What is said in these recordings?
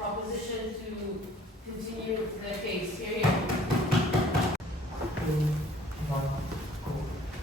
proposition to continue the case. Here you go.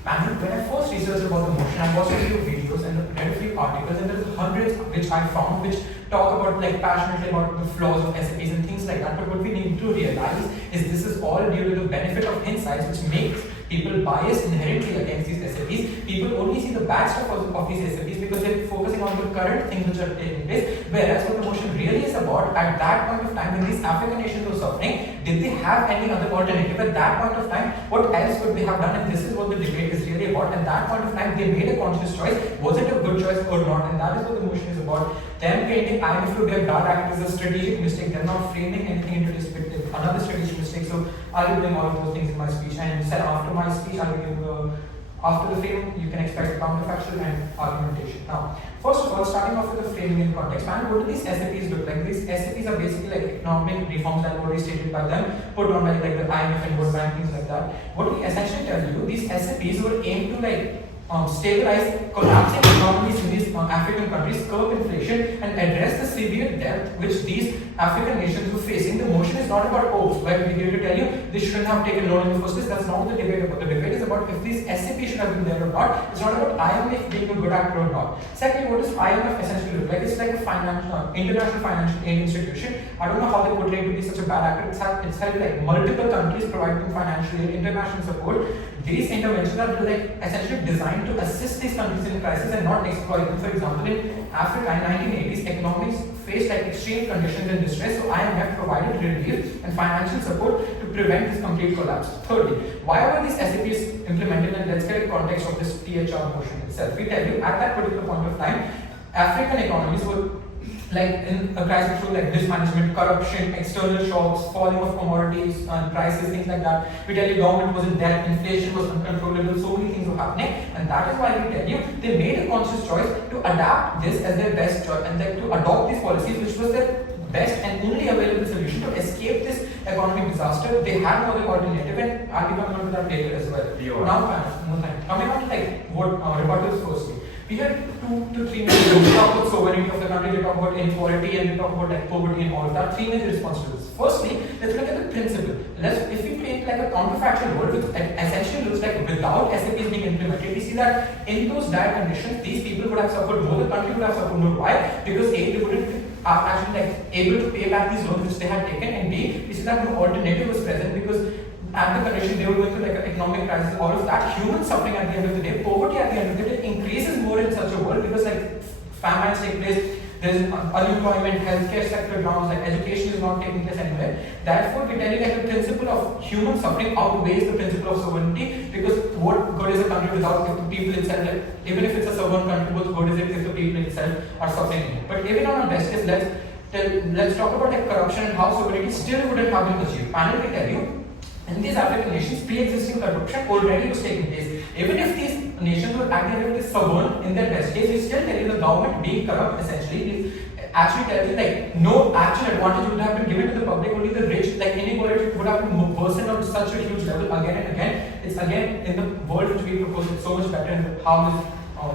Panel, when I first researched about the motion, I watched a few videos and read a few articles, and there's hundreds which I found which talk about passionately about the flaws of SAPs and things like that. But what we need to realize is this is all due to the benefit of hindsight, which makes people biased inherently against these SAPs. People only see the bad stuff of these SAPs because they're focusing on the current things which are taking place. Whereas what the motion really is about, at that point of time when these African nations were suffering, did they have any other alternative? At that point of time, what else could they have done? And this is what the debate is really about. At that point of time, they made a conscious choice. Was it a good choice or not? And that is what the motion is about. Them painting IMF to be a bad act is a strategic mistake. They're not framing anything into this bit. Another strategic mistake. So I'll be doing all of those things in my speech. And instead, after my speech, I'll be giving after the frame, you can expect counterfactual and argumentation. Now, first of all, starting off with the framing in context, man, what do these SAPs look like? These SAPs are basically like economic reforms that were already stated by them, put on like the IMF and World Bank, things like that. What we essentially tell you, these SAPs were aimed to stabilize collapsing economies in these African countries, curb inflation, and address the severe debt which these African nations were facing. The motion is not about, oh, well, we're here to tell you they shouldn't have taken loan in the first place. That's not what the debate about. The debate is about if these SAPs should have been there or not. It's not about IMF being a good actor or not. Secondly, what does IMF essentially look like? It's like a international financial aid institution. I don't know how they portray it to be such a bad actor. It's helped like multiple countries providing financial aid, international support. These interventions are like essentially designed to assist these countries in crisis and not exploit them. For example, in Africa in 1980s, economies faced like extreme conditions and distress, so IMF provided relief and financial support to prevent this complete collapse. Thirdly, why were these SAPs implemented? And let's get a context of this THR motion itself. We tell you at that particular point of time, African economies were like in a crisis through like mismanagement, corruption, external shocks, falling of commodities and prices, things like that. We tell you government was in debt, inflation was uncontrollable, so many things were happening, and that is why we tell you they made a conscious choice to adapt this as their best choice and like to adopt these policies, which was their best and only available solution to escape this economic disaster. They had no other alternative, and I'll be coming on to that later as well. Coming on to like what rebuttals firstly. We had 2 to 3 minutes to talk about sovereignty of the country, we talk about inequality, and we talk about like poverty and all of that. 3 major responsibilities. Firstly, let's look at the principle. If we paint like a counterfactual world, which essentially looks like without SAPs being implemented, we see that in those dire conditions, these people would have suffered more, the country would have suffered more. Why? Because A, they wouldn't are actually like able to pay back these loans which they had taken, and B, we see that no alternative was present because at the condition they were going through like an economic crisis, all of that, human suffering at the end of the day, poverty at the end of the day increases more in such a world because like famines take place, there's unemployment, healthcare sector drowns, like education is not taking place anywhere. Therefore, we tell you like the principle of human suffering outweighs the principle of sovereignty, because what good is a country without the people itself? Like, even if it's a sovereign country, what good is it if the people itself are suffering? But even on our best case, let's talk about like corruption and how sovereignty still wouldn't have been achieved. Panel will tell you, in these African nations, pre-existing corruption already was taking place. Even if these nations were acting sovereign in their best case, we still tell you the government being corrupt essentially actually tells you like no actual advantage would have been given to the public, only the rich, like inequality would have been worsened on such a huge level again and again. It's again in the world which we propose it's so much better and harm is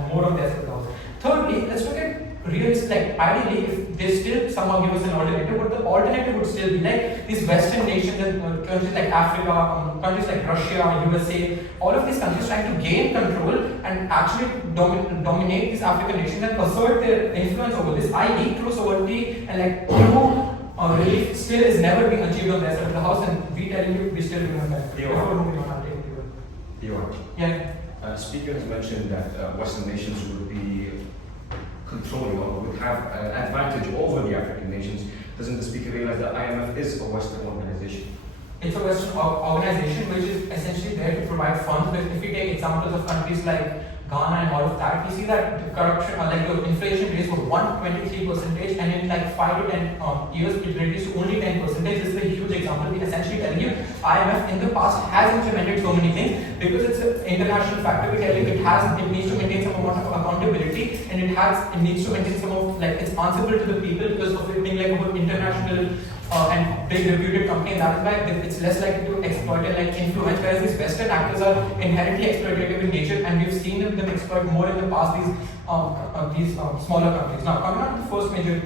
more of this without. Thirdly, let's look at realistic, like ideally if they still somehow give us an alternative, but the alternative would still be like these Western nations and countries like Africa, countries like Russia, USA, all of these countries trying to gain control and actually dominate these African nations and assert their influence over this, i.e. true sovereignty and like true relief still is never being achieved on their side of the house, and we telling you we still do not have. Before moving on, I'll take it. Yeah. Speaker has mentioned that Western nations would be controlling or would have an advantage over the African nations. Doesn't the speaker realize that IMF is a Western organization? It's a Western organization which is essentially there to provide funds. But if we take examples of countries like Ghana and all of that, we see that the corruption, like the inflation rates were 123%, and in like 5 to 10 years it reduced to only 10%. This is a huge example. We're essentially telling you IMF in the past has implemented so many things because it's an international factor. We tell you it needs to maintain some amount of accountability, and it needs to maintain some of like it's answerable to the people because of it being like an international and big reputed company, and that is why it's less likely to exploit and like influence, whereas these Western actors are inherently exploitative in nature, and we've seen them exploit more in the past these smaller countries. Now coming on to the first major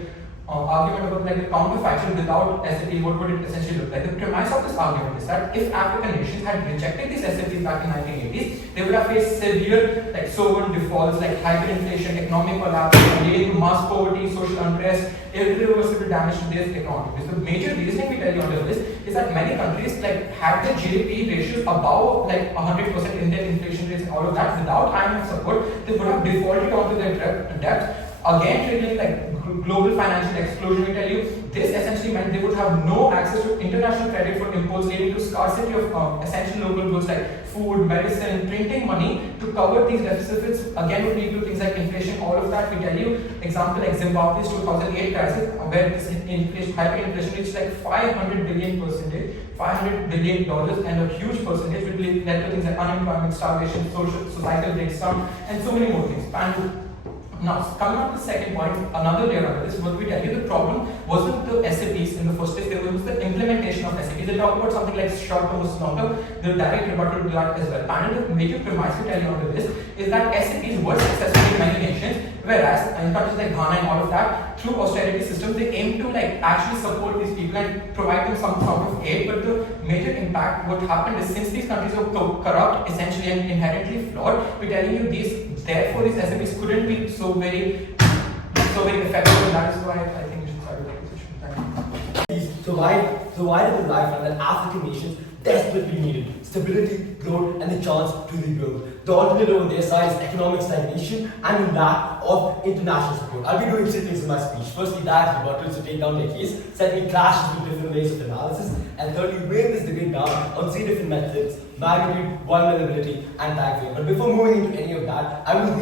argument about like the counterfactual without SAP, what would it essentially look like? The premise of this argument is that if African nations had rejected these SAPs back in 1980s, they would have faced severe like sovereign defaults, like hyperinflation, economic collapse, leading to mass poverty, social unrest, irreversible damage to their economy. Because the major reasoning we tell you under this is that many countries like had their GDP ratios above like 100% in their inflation rates and all of that. Without IMF support, they would have defaulted onto their debt. Again, triggering like global financial explosion, we tell you, this essentially meant they would have no access to international credit for imports, leading to scarcity of essential local goods like food, medicine, printing money to cover these deficits. Again, would lead to things like inflation, all of that. We tell you, example like Zimbabwe's 2008 crisis, where this inflation, hyperinflation reached like 500 billion percentage, $500 billion, and a huge percentage, which led to things like unemployment, starvation, societal breakdown, and so many more things. And now, coming on to the second point, another layer of this, what we tell you, the problem wasn't the SAPs in the first place, it was the implementation of SAPs. They talk about something like short-term versus long-term, the direct rebuttal to that as well. And the major premise we tell you under this is that SAPs were successful in many nations, whereas in countries like Ghana and all of that, through austerity systems, they aim to like actually support these people and provide them some sort of aid. But the major impact, what happened is since these countries were corrupt, essentially and inherently flawed, we're telling you therefore these SAPs couldn't be so very effective, and that is why I think we should start with that position. Thank you. So why did the lifeline that African nations desperately needed? Stability, growth, and the chance to rebuild. The alternative on their side is economic stagnation and the lack of international support. I'll be doing three things in my speech. Firstly, direct rebuttals to take down their case. Secondly, clashes with different ways of analysis. And thirdly, weighing this debate down on three different methods: magnitude, vulnerability, and time frame. But before moving into any of that, I will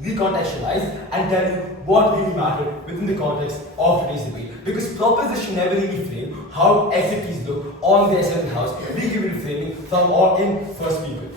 recontextualize and tell you what really mattered within the context of today's debate. Because proposition never really framed how SAPs look on their certain house. We give it a framing from all in first people.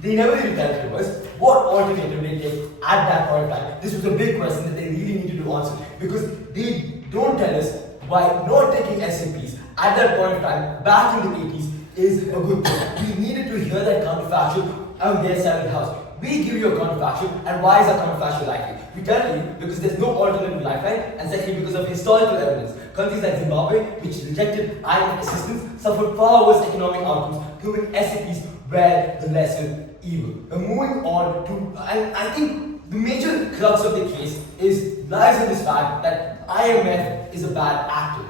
They never really tell to us what alternative they take at that point of time. This was a big question that they really needed to answer, because they don't tell us why not taking SAPs at that point of time back in the 80s is a good thing. We needed to hear that counterfactual on their side of the house. We give you a counterfactual, and why is that counterfactual likely? We tell you because there's no alternative lifeline, and secondly because of historical evidence. Countries like Zimbabwe, which rejected IMF assistance, suffered far worse economic outcomes, proving SAPs were the lesser evil. Moving on to, and I think the major crux of the case lies in this fact that IMF is a bad actor.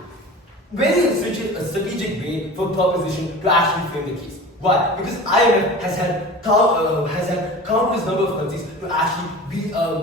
Very strategic way for proposition to actually frame the case. Why? Because IMF has had countless number of countries to actually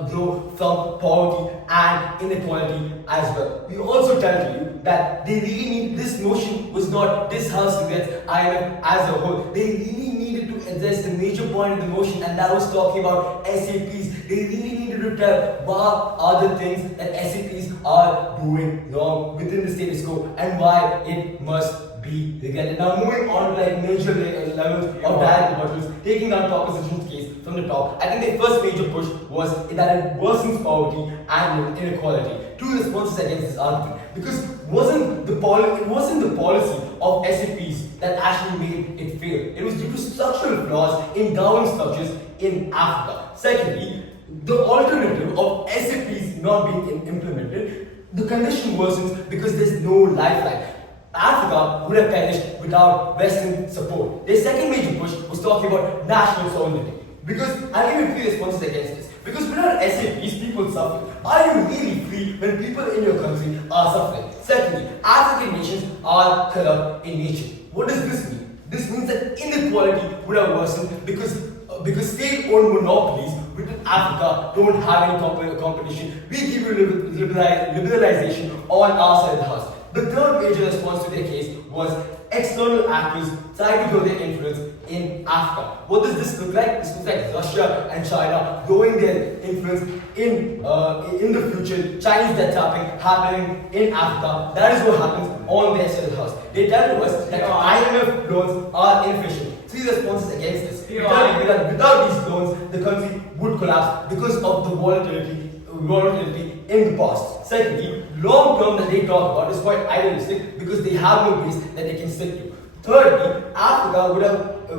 grow from poverty and inequality as well. We also tell you that they really need, this notion was not this House Regrets IMF as a whole. They really needed to address the major point of the motion, and that was talking about SAPs. They really needed to tell what are the things that SAPs are doing wrong within the status quo and why it must be regretted. Now moving on to like major levels of direct rebuttals, taking down proposition's case from the top. I think the first major push was that it worsens poverty and inequality. Two responses against this argument, because it wasn't the policy of SAPs that actually made it fail. It was due to structural flaws in government structures in Africa. Secondly, the alternative of SAPs not being implemented, the condition worsens because there's no lifeline. Africa would have perished without Western support. Their second major push was talking about national sovereignty. Because I'll give you three responses against this. Because without SAPs, people suffer. Are you really free when people in your country are suffering? Secondly, African nations are corrupt in nature. What does this mean? This means that inequality would have worsened because state-owned monopolies within Africa don't have any competition. We give you liberalization on our side of the house. The third major response to their case was external actors trying to grow their influence in Africa. What does this look like? This looks like Russia and China growing their influence in the future. Chinese debt trapping happening in Africa. That is what happens on their side of the house. They tell us that IMF loans are inefficient. Three responses against this. We tell you that without these loans, the country would collapse because of the volatility in the past. Secondly, long term that they talk about is quite idealistic because they have no base that they can stick to. Thirdly, Africa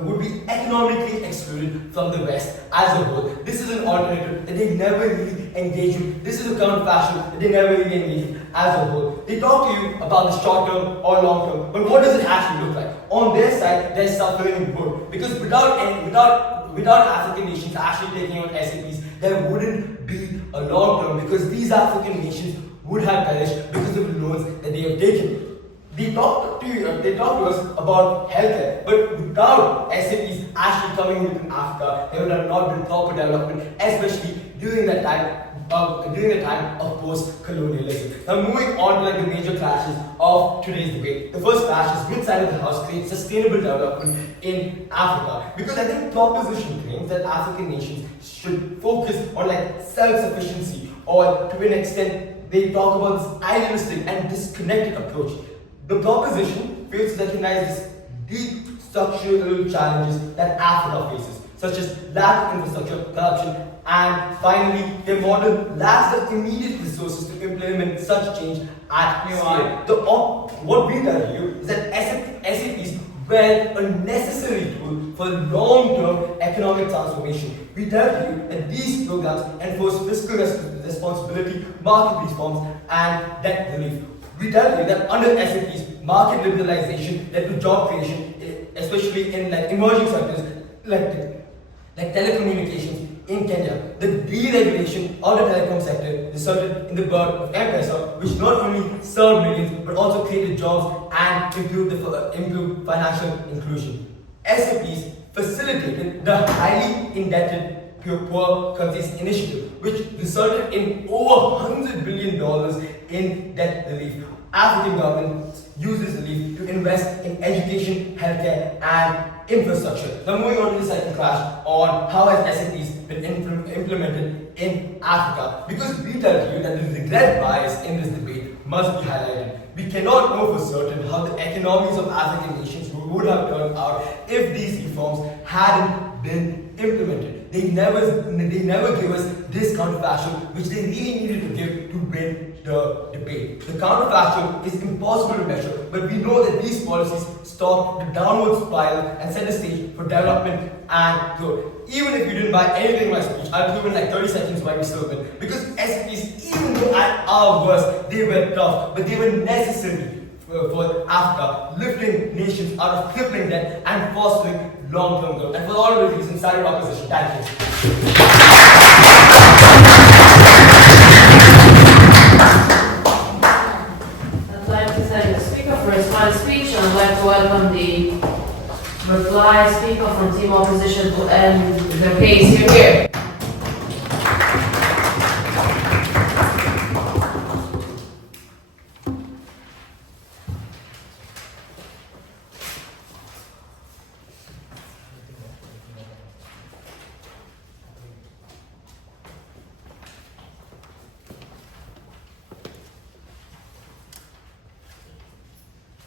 would be economically excluded from the West as a whole. This is an alternative that they never really engage with. This is the current fashion that they never really engage with as a whole. They talk to you about the short term or long term, but what does it actually look like? On their side, they're suffering good because without African nations actually taking on SAPs, there wouldn't be a long term because these African nations would have perished because of the loans that they have taken. They talk to us about healthcare, but without SAPs actually coming within Africa, there would have not been proper development, especially during the time of post-colonialism. Now moving on to the major clashes of today's debate. The first clash is which side of the house creates sustainable development in Africa. Because I think proposition claims that African nations should focus on self-sufficiency, or to an extent they talk about this idealistic and disconnected approach. The proposition fails to recognize deep structural challenges that Africa faces, such as lack of infrastructure, corruption, and finally, their model lacks the immediate resources to implement such change at scale. What we tell you is that SAPs were a necessary tool for long-term economic transformation. We tell you that these programs enforce fiscal responsibility, market reforms, and debt relief. We tell you that under SAPs, market liberalization led to job creation, especially in emerging sectors like telecommunications in Kenya. The deregulation of the telecom sector resulted in the birth of M-Pesa, which not only served millions but also created jobs and improved financial inclusion. SAPs facilitated the highly indebted Poor Countries Initiative, which resulted in over $100 billion in debt relief. African governments use this relief to invest in education, healthcare, and infrastructure. Now moving on to the second clash on how has SAPs been implemented in Africa. Because we tell you that the regret bias in this debate must be highlighted. We cannot know for certain how the economies of African nations would have turned out if these reforms hadn't been implemented. They never give us this counterfactual which they really needed to give to win the debate. The counterfactual is impossible to measure, but we know that these policies stop the downward spiral and set the stage for development and growth. Even if you didn't buy anything in my speech, I'll prove in 30 seconds why we still win. Because SPs, even though at our worst, they were tough, but they were necessary for Africa, lifting nations out of crippling debt and fostering long-term growth. And for all of these reasons, silent opposition. Thank you. I'd like to thank the speaker for his fine speech, and I'd like to welcome the reply speaker from Team Opposition to end the case here.